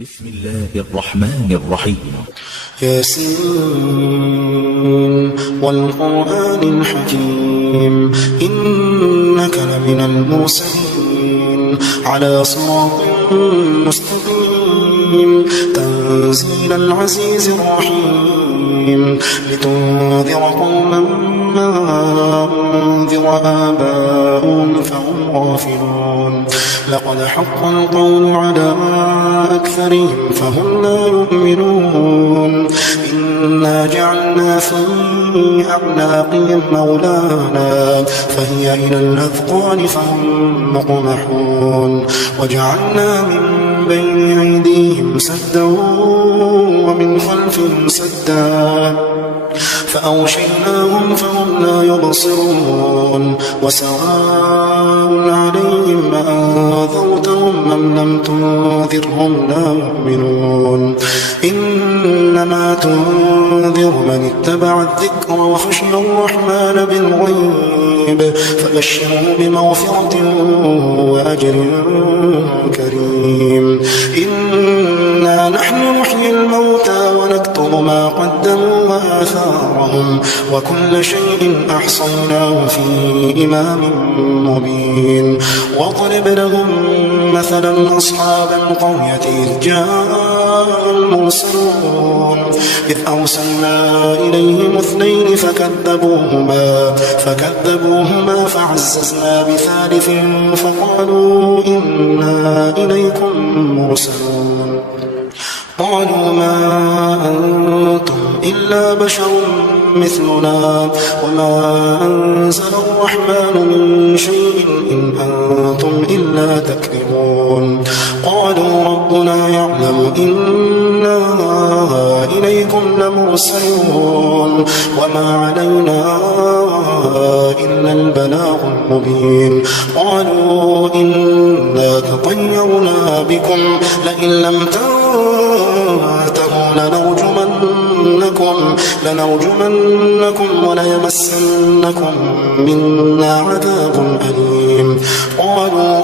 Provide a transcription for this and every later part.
بسم الله الرحمن الرحيم. ياسين والقرآن الحكيم إنك لمن المرسلين على صراط مستقيم تنزيل العزيز الرحيم لتنذر قوما ما أنذر آباؤهم فهم غافلون لقد حق القول على أكثرهم فهم لا يؤمنون إنا جعلنا في أعناقهم مولانا فهي إلى الأذقان فهم مقمحون وجعلنا من بين أيديهم سدا ومن خلفهم سدا فأغشيناهم فهم لا يبصرون وسواء عليهم أنذرتهم أم لم تنذرهم لا يؤمنون إنما تنذر من اتبع الذكر وخشي الرحمن بالغيب فبشره بمغفرة وأجر كريم إنا نحن نحيي الموتى ونكتب ما قدموا وآثارهم وكل شيء أحصيناه في إمام مبين واضرب لهم مثلا أصحاب القرية إذ جاء المرسلون إذ أرسلنا إليهم اثنين فكذبوهما فعززنا بثالث فقالوا إنا إليكم مرسلون قالوا ما أنتم إلا بشر مثلنا وما أنزل الرحمن من شيء إن أنتم إلا تكذبون قالوا ربنا يعلم إنا إليكم لمرسلون وما علينا إلا البلاغ المبين قالوا إنا تطيرنا بكم لئن لم تنتهوا لنرجمنكم وليمسنكم منا عذاب أليم قالوا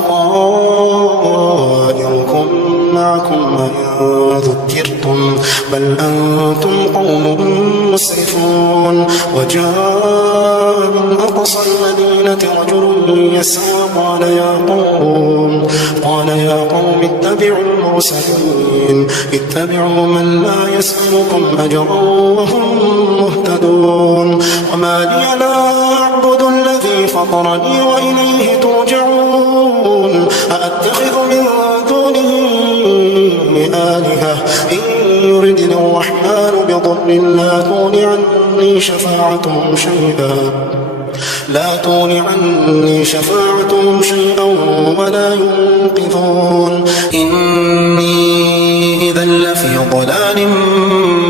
طائركم معكم وإن ذكرتم بل أنتم قوم مسرفون وجاء من أقصى المدينة رجل يسعى قال يا قوم اتبعوا المرسلين اتبعوا من لا يسألكم أجرا وهم مهتدون وما لي لا أعبد الذي فطرني وإليه ترجعون أأتخذ من دونه آلهة إن يردني الرحمن بضر لا تغن عني شفاعتهم شيئا ولا ينقذون إني إذا لفي ضلال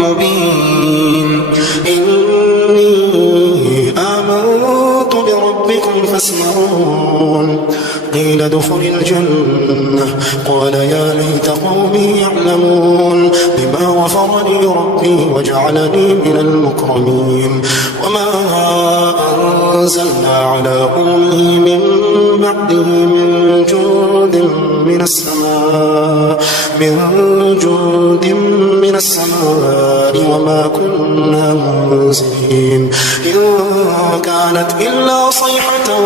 مبين إني آمنت بربكم فاسمعون قيل ادخل الجنة قال يا ليت قومي يعلمون بما غفر لي ربي وجعلني من المكرمين وما أنزلنا على قومه من بعده من جند من السماء وما كنا منزلين إن كانت إلا صيحة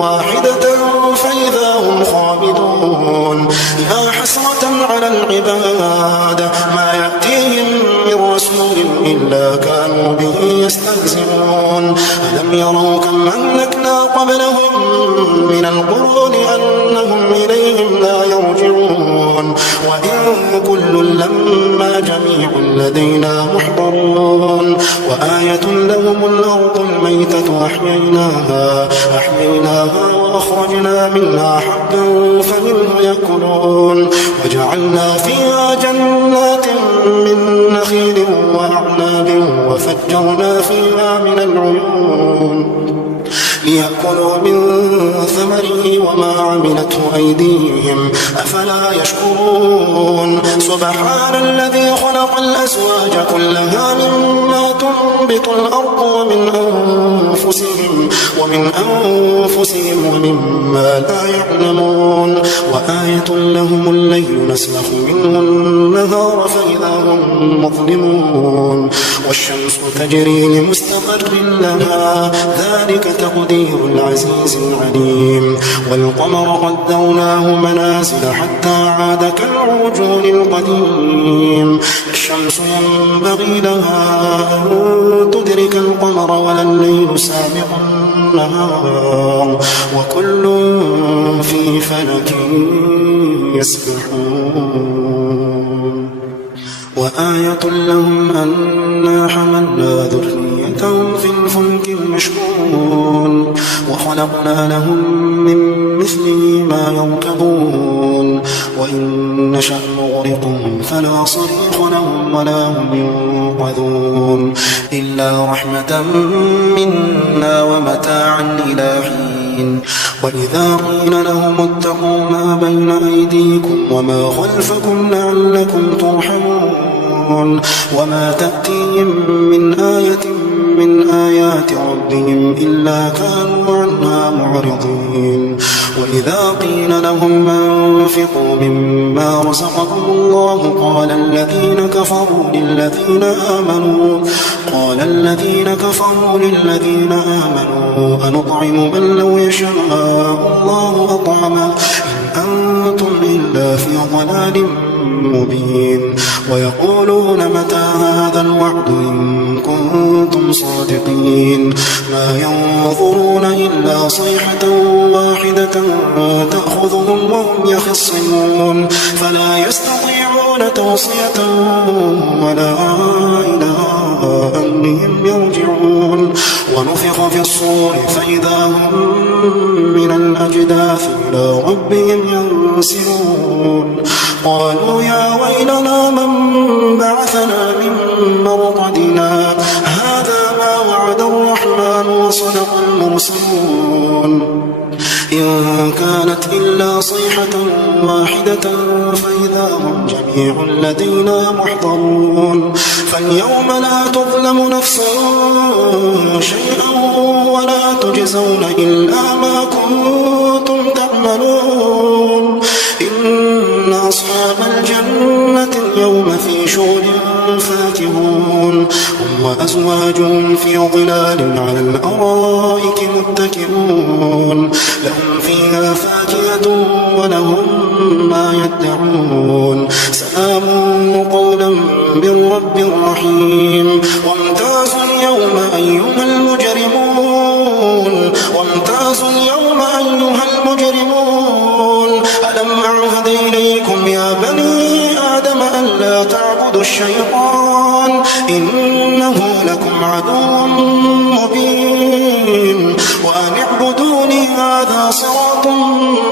واحدة فإذا هم خامدون يا حسرة على العباد ما يأتيهم من رسول إلا كانوا به يستهزئون ألم يروا كم أهلكنا قبلهم من القرون أنهم إليهم لا يرجعون وإن كل لما جميع لدينا محضرون وآية لهم الأرض الميتة أحييناها وأخرجنا منها حبا فمنه يأكلون وجعلنا فيها جنات من نخيل وأعناب وفجرنا فيها من العيون ليأكلوا من ثمره وما عملته أيديهم أفلا يشكرون سبحان الذي خلق الأزواج كلها مما تنبت الأرض ومن أنفسهم ومما لا يعلمون وآية لهم الليل نسلخ منه النهار فإذا هم مظلمون والشمس تجري لمستقر لها ذلك تقدير العزيز العليم والقمر قدرناه منازل حتى عاد كالعرجون القديم الشمس ينبغي لها أن تدرك القمر ولا الليل سابق النهار وكل في فلك يسبحون وآية لهم أنا حملنا ذريتهم في الفلك المشحون وخلقنا لهم من مثله ما يركبون وإن نشأ نغرقهم فلا صريخ لهم ولا هم ينقذون إلا رحمة منا ومتاعا إلى حين وإذا قيل لهم اتقوا ما بين أيديكم وما خلفكم لعلكم ترحمون وما تأتيهم من آية من آيات ربهم إلا كانوا عنها معرضين وإذا قيل لهم أنفقوا مما رزقكم الله قال الذين كفروا للذين آمنوا أنطعم من لو يشاء الله أطعمه إن أنتم إلا في ضلال مبين ويقولون متى هذا الوعد إن كنتم صادقين ما ينظرون إلا صيحة واحدة تأخذهم وهم يخصمون فلا يستطيعون توصية ولا إلى أهلهم يرجعون ونفخ في الصور فإذا هم من الأجداث إلى ربهم ينسلون قالوا يا ويلنا من بعثنا من مرقدنا هذا ما وعد الرحمن وصدق المرسلون إن كانت إلا صيحة واحدة فإذا هم جميع لدينا محضرون فاليوم لا تظلم نفس شيئا ولا تجزون إلا ما كنتم تعملون إن أصحاب الجنة اليوم في شغل فاكهون هم وأزواجهم في ظلال على الأرائك متكئون لهم فيها فاكهة ولهم ما يدعون سلام قولا من رب رحيم وامتازوا اليوم أيها المجرمون ألم أعهد إليكم يا بني آدم ألا تعبدوا الشيطان إنه لكم عدو مبين وأن اعبدوني هذا صراط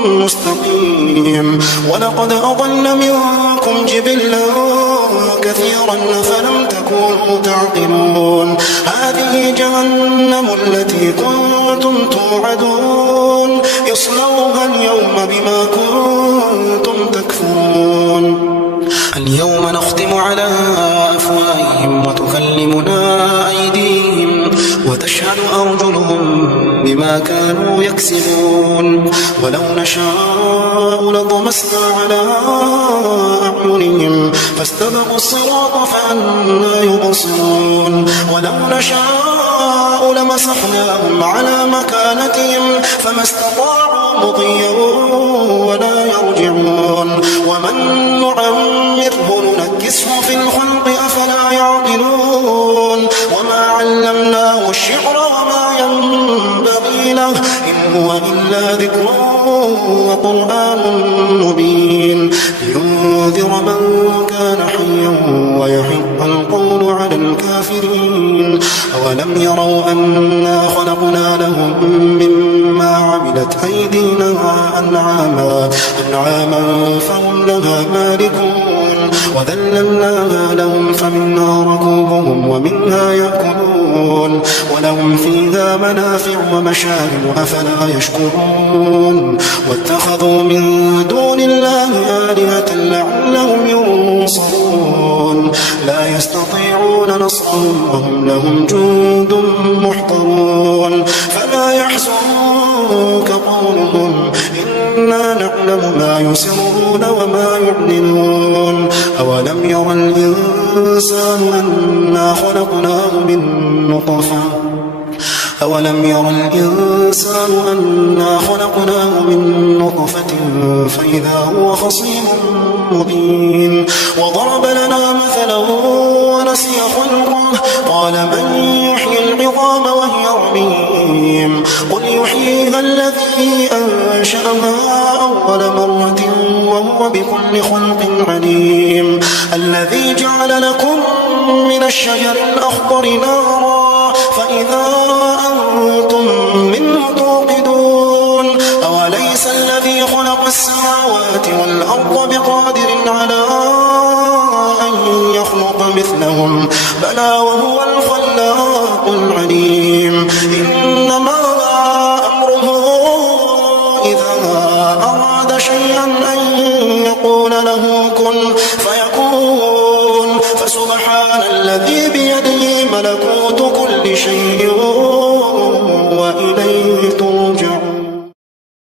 مستقيم ولقد أضل منكم جبلا كثيرا فلم تكونوا تعقلون هذه جهنم التي كنتم توعدون اصلوها اليوم بما كنتم تكفرون اليوم نختم على أفواههم وتكلمنا أيديهم وتشهد أرجلهم بما كانوا يكسبون ولو نشاء لطمسنا على أعينهم فاستبقوا الصراط فأنى يبصرون ولو نشاء لمسحناهم على مكانتهم فما استطاعوا مضيا ولا يرجعون ومن نعمره ننكسه في الخلق أفلا يعقلون وما علمناه الشعر وما ينبغي له إن هو إلا ذكر وقرآن مبين لينذر من كان حيا ويحق القول على الكافرين أولم يروا أنا خلقنا لهم مما عملت أيدينا أنعاما فهم لها مالكون وذللناها لهم فمنها ركوبهم ومنها يأكلون ولهم فيها منافع ومشارب أفلا يشكرون واتخذوا من دون الله آلهة لعلهم ينصرون أبصارهم وهم لهم جند محضرون فلا يحزنك قولهم إنا نعلم ما يسرون وما يعلنون أولم ير الإنسان أنا خلقناه من نطفة فإذا هو خصيم مبين وضرب لنا مثلا ونسي خلقه قال من يحيي العظام وهي رميم قل يحييها الذي أنشأها أول مرة وهو بكل خلق عليم الذي جعل لكم من الشجر الأخضر نارا فإذا أنتم منه توقدون أوليس الذي خلق السماوات والأرض بقادر على أن يخلق مثلهم بلى وهو الخلاق العليم إنما أمره إذا أراد شيئا أن يقول له كن فيكون فسبحان الذي بيده ملكوت كل شيء